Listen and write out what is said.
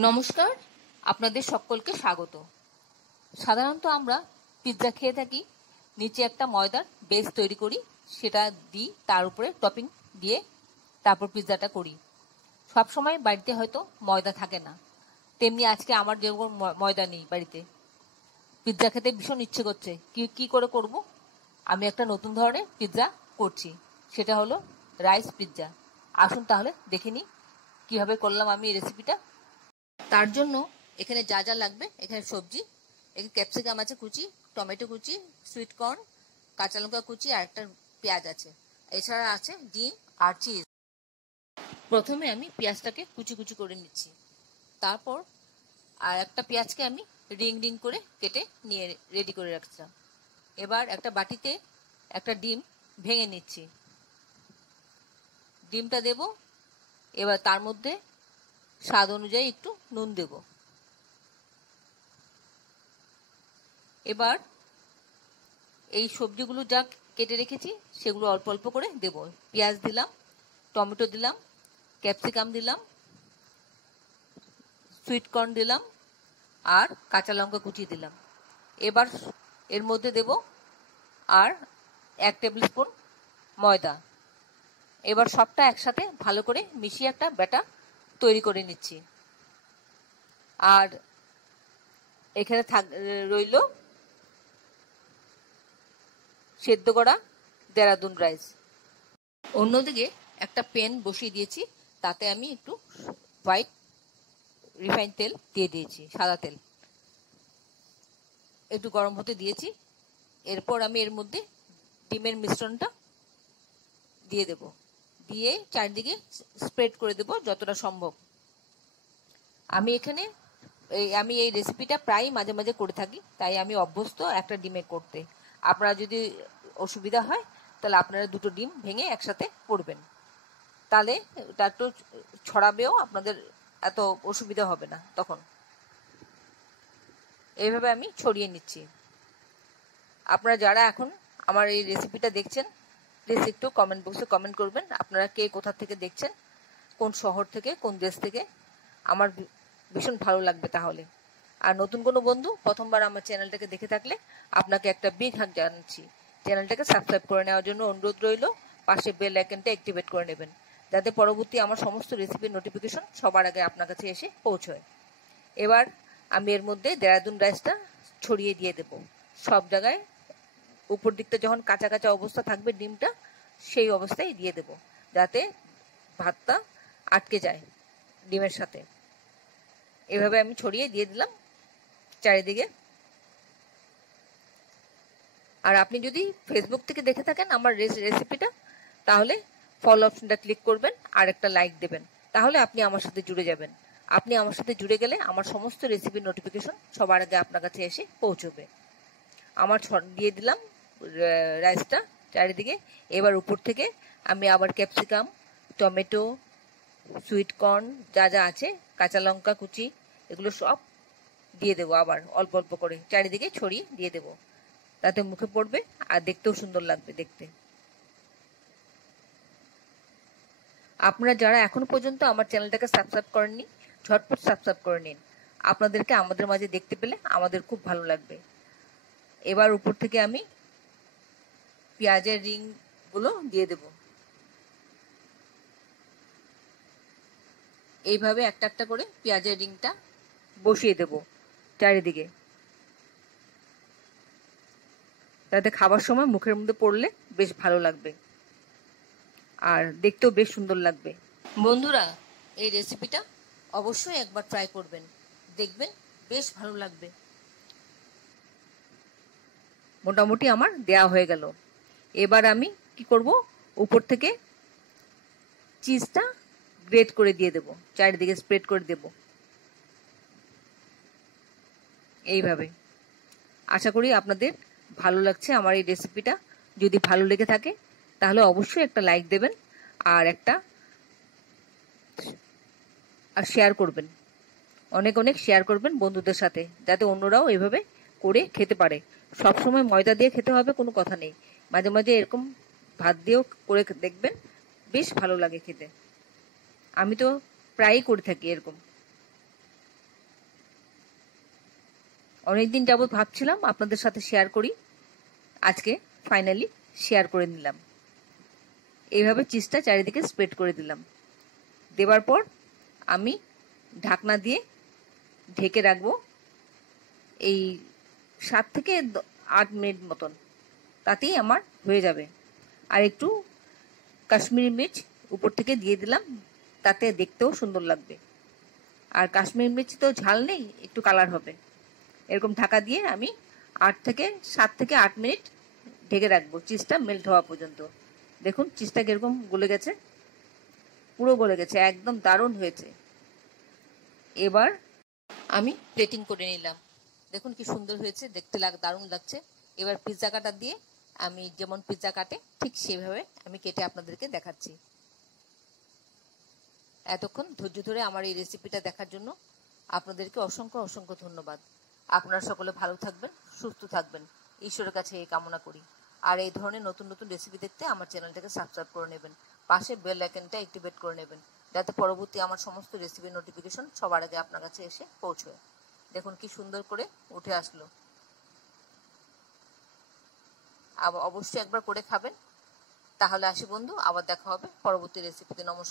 নমস্কার, আপনাদের সকলকে স্বাগত। সাধারণত আমরা পিৎজা খেয়ে থাকি, নিচে একটা ময়দার বেস তৈরি করি, সেটা দিই, তার উপরে টপিং দিয়ে তারপর পিৎজাটা করি। সবসময় বাড়িতে হয়তো ময়দা থাকে না, তেমনি আজকে আমার যেরকম ময়দা নেই বাড়িতে, পিৎজা খেতে ভীষণ ইচ্ছে করছে। কি করে করব? আমি একটা নতুন ধরনের পিৎজা করছি, সেটা হলো রাইস পিৎজা। আসুন তাহলে দেখে নিই কীভাবে করলাম আমি এই রেসিপিটা। তার জন্য এখানে যা যা লাগবে, এখানে সবজি, এখানে ক্যাপসিকাম আছে কুচি, টমেটো কুচি, সুইট কর্ন, কাঁচা লঙ্কা কুচি, আর একটা পেঁয়াজ আছে। এছাড়া আছে ডিম আর চিজ। প্রথমে আমি পেঁয়াজটাকে কুচি কুচি করে নিচ্ছি, তারপর আর একটা পেঁয়াজকে আমি রিং রিং করে কেটে নিয়ে রেডি করে রাখছিলাম। এবার একটা বাটিতে একটা ডিম ভেঙে নিচ্ছি, ডিমটা দেব। এবার তার মধ্যে স্বাদ অনুযায়ী একটু নুন দেব। এবার এই সবজিগুলো যা কেটে রেখেছি সেগুলো অল্প অল্প করে দেব। পেঁয়াজ দিলাম, টমেটো দিলাম, ক্যাপসিকাম দিলাম, সুইট কর্ন দিলাম, আর কাঁচা লঙ্কা কুচি দিলাম। এবার এর মধ্যে দেব আর 1 টেবিল স্পুন ময়দা। এবার সবটা একসাথে ভালো করে মিশিয়ে একটা ব্যাটার তৈরি করে নিচ্ছি। আর এখানে রইল সেদ্ধ করা দেরাদুন রাইস। অন্যদিকে একটা প্যান বসিয়ে দিয়েছি, তাতে আমি একটু হোয়াইট রিফাইন তেল দিয়ে দিয়েছি, সাদা তেল একটু গরম হতে দিয়েছি। এরপর আমি এর মধ্যে ডিমের মিশ্রণটা দিয়ে দেব, দিয়ে চারদিকে স্প্রেড করে দেব যতটা সম্ভব। আমি এই রেসিপিটা প্রায় মাঝে মাঝে করে থাকি, তাই আমি অভ্যস্ত একটা ডিমে করতে। আপনারা যদি অসুবিধা হয় তাহলে আপনারা 2টো ডিম ভেঙে একসাথে করবেন, তাহলে এটা একটু ছড়াবেও, আপনাদের এত অসুবিধা হবে না তখন। এইভাবে আমি ছড়িয়ে নিচ্ছি। আপনারা যারা এখন আমার এই রেসিপিটা দেখছেন, প্লিজ একটু কমেন্ট বক্সে কমেন্ট করবেন আপনারা কে কোথা থেকে দেখছেন, কোন শহর থেকে, কোন দেশ থেকে। আমার ভীষণ ভালো লাগবে তাহলে। আর নতুন কোনো বন্ধু প্রথমবার আমার চ্যানেলটাকে দেখে থাকলে আপনাকে একটা বিগ হাগ জানাচ্ছি। চ্যানেলটাকে সাবস্ক্রাইব করে নেওয়ার জন্য অনুরোধ রইল। পাশে বেল আইকনটা অ্যাক্টিভেট করে নেবেন, যাতে পরবর্তী আমার সমস্ত রেসিপির নোটিফিকেশন সবার আগে আপনার কাছে এসে পৌঁছয়। এবার আমি এর মধ্যে দেরাদুন রাইসটা ছড়িয়ে দিয়ে দেব সব জায়গায়। উপর দিকটা যখন কাঁচা কাঁচা অবস্থা থাকবে ডিমটা, সেই অবস্থায় দিয়ে দেব, যাতে ভাতটা আটকে যায় ডিমের সাথে। এভাবে আমি ছড়িয়ে দিয়ে দিলাম চারিদিকে। আর আপনি যদি ফেসবুক থেকে দেখে থাকেন আমার রেসিপিটা, তাহলে ফলো অপশনটা ক্লিক করবেন আর একটা লাইক দেবেন, তাহলে আপনি আমার সাথে জুড়ে যাবেন। আপনি আমার সাথে জুড়ে গেলে আমার সমস্ত রেসিপির নোটিফিকেশন সবার আগে আপনার কাছে এসে পৌঁছবে। আমার দিয়ে দিলাম রাইসটা চারিদিকে। এবার উপর থেকে আমি আবার ক্যাপসিকাম, টমেটো, সুইট কর্ন, যা যা আছে, কাঁচা লঙ্কা কুচি, এগুলো সব দিয়ে দেবো। আবার অল্প অল্প করে চারিদিকে ছড়িয়ে দিয়ে দেবো, তাতে মুখে পড়বে আর দেখতেও সুন্দর লাগবে দেখতে। আপনারা যারা এখনো পর্যন্ত আমার চ্যানেলটাকে সাবস্ক্রাইব করেননি, ঝটপট সাবস্ক্রাইব করে নিন। আপনাদেরকে আমাদের মাঝে দেখতে পেলে আমাদের খুব ভালো লাগবে। এবার উপর থেকে আমি পেঁয়াজের রিংগুলো দিয়ে দেব। এইভাবে একটা একটা করে পেঁয়াজের রিংটা বসিয়ে দেব চারিদিকে, তাতে খাবার সময় মুখের মধ্যে পড়লে বেশ ভালো লাগবে আর দেখতেও বেশ সুন্দর লাগবে। বন্ধুরা, এই রেসিপিটা অবশ্যই একবার ট্রাই করবেন, দেখবেন বেশ ভালো লাগবে। মোটামুটি আমার দেয়া হয়ে গেল। এবার আমি কি করব, উপর থেকে চিজটা গ্রেট করে দিয়ে দেব, চারিদিকে স্প্রেড করে দেব এইভাবে। আশা করি আপনাদের ভালো লাগছে আমার এই রেসিপিটা। যদি ভালো লেগে থাকে তাহলে অবশ্যই একটা লাইক দেবেন আর শেয়ার করবেন, অনেক অনেক শেয়ার করবেন বন্ধুদের সাথে, যাতে অন্যরাও এভাবে করে খেতে পারে। সবসময় ময়দা দিয়ে খেতে হবে কোনো কথা নেই, মাঝে মাঝে এরকম ভাত দিয়েও করে দেখবেন, বেশ ভালো লাগে খেতে। আমি তো প্রায়ই করে থাকি এরকম। অনেকদিন যাবত ভাবছিলাম আপনাদের সাথে শেয়ার করি, আজকে ফাইনালি শেয়ার করে নিলাম। এইভাবে চিজটা চারিদিকে স্প্রেড করে দিলাম। দেওয়ার পর আমি ঢাকনা দিয়ে ঢেকে রাখবো এই 7 থেকে 8 মিনিট মতন, তাতেই আমার হয়ে যাবে। আর একটু কাশ্মীরি মির্চ উপর থেকে দিয়ে দিলাম, তাতে দেখতেও সুন্দর লাগবে। আর কাশ্মীরি মির্চ তো ঝাল নেই, একটু কালার হবে। এরকম ঢাকা দিয়ে আমি 7 থেকে 8 মিনিট ঢেকে রাখবো, চিজটা মেল্ট হওয়া পর্যন্ত। দেখুন চিজটা কিরকম গলে গেছে, পুরো গলে গেছে, একদম দারুণ হয়েছে। এবার আমি প্লেটিং করে নিলাম। দেখুন কি সুন্দর হয়েছে, দেখতে দারুণ লাগছে। এবার পিৎজা কাটার দিয়ে আমি যেমন পিৎজা কাটে ঠিক সেভাবে আমি কেটে আপনাদেরকে দেখাচ্ছি। এতক্ষণ ধৈর্য ধরে আমার এই রেসিপিটা দেখার জন্য আপনাদেরকে অসংখ্য অসংখ্য ধন্যবাদ। আপনারা সকলে ভালো থাকবেন, সুস্থ থাকবেন, ঈশ্বরের কাছে এই কামনা করি। আর এই ধরনের নতুন নতুন রেসিপি দেখতে আমার চ্যানেলটাকে সাবস্ক্রাইব করে নেবেন, পাশে বেল আইকনটা অ্যাক্টিভেট করে নেবেন, যাতে পরবর্তী আমার সমস্ত রেসিপির নোটিফিকেশন সবার আগে আপনার কাছে এসে পৌঁছয়। দেখুন কি সুন্দর করে উঠে আসলো। আবার অবশ্যই একবার করে খাবেন। তাহলে আসি বন্ধু, আবার দেখা হবে পরবর্তী রেসিপিতে। নমস্কার।